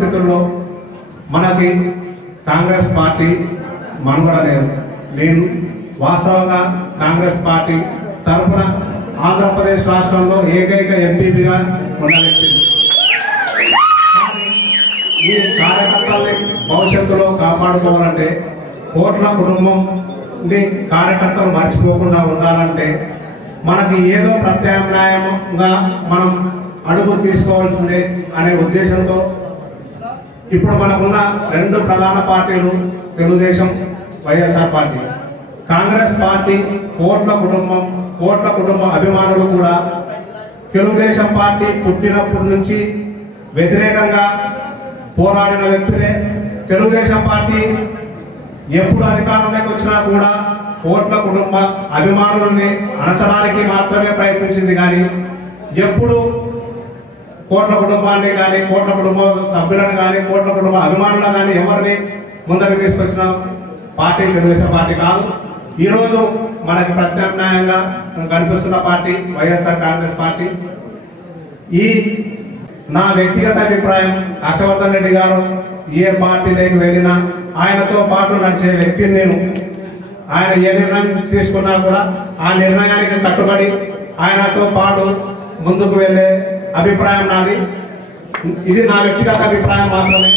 పరిస్థితుల్లో మనకి కాంగ్రెస్ పార్టీ మనుగడ లేదు నేను వాస్తవంగా కాంగ్రెస్ పార్టీ తరఫున ఆంధ్రప్రదేశ్ రాష్ట్రంలో ఏకైక ఎంపీపీగా ఉన్న ఈ కార్యకర్తల్ని భవిష్యత్తులో కాపాడుకోవాలంటే కోట్ల కుటుంబం ని కార్యకర్తలు మర్చిపోకుండా ఉండాలంటే మనకి ఏదో ప్రత్యామ్నాయంగా మనం అడుగు తీసుకోవాల్సిందే అనే ఉద్దేశంతో ఇప్పుడు మనకున్న రెండు ప్రధాన పార్టీలు Telugu Desam YSR party. Congress party Kotla కుటుంబం కోట్ల కుటుంబ అభిమానులు కూడా తెలుగుదేశం పార్టీ పుట్టినప్పటి నుంచి వ్యతిరేకంగా పోరాడిన వ్యక్తులే. తెలుగుదేశం పార్టీ ఎప్పుడు అధికారంలోకి వచ్చినా కూడా కోట్ల కుటుంబ అభిమానులని అణచడానికి మాత్రమే ప్రయత్నించింది కానీ ఎప్పుడు కోట్ల కుటుంబాన్ని కానీ కోట్ల కుటుంబ సభ్యులను కానీ కోట్ల కుటుంబ అభిమానులను కానీ ఎవరిని ముందరికి తీసుకొచ్చిన పార్టీ తెలుగుదేశం పార్టీ కాదు. ఈరోజు మనకి ప్రత్యామ్నాయంగా కనిపిస్తున్న పార్టీ వైఎస్ఆర్ కాంగ్రెస్ పార్టీ. ఈ నా వ్యక్తిగత అభిప్రాయం హర్షవర్ధన్ రెడ్డి గారు ఏ పార్టీలోకి వెళ్ళినా ఆయనతో పాటు నడిచే వ్యక్తిని నేను. ఆయన ఏ నిర్ణయం తీసుకున్నా కూడా ఆ నిర్ణయానికి కట్టుబడి ఆయనతో పాటు ముందుకు వెళ్ళే అభిప్రాయం నాది ఇది నా వ్యక్తిగత అభిప్రాయం మాత్రమే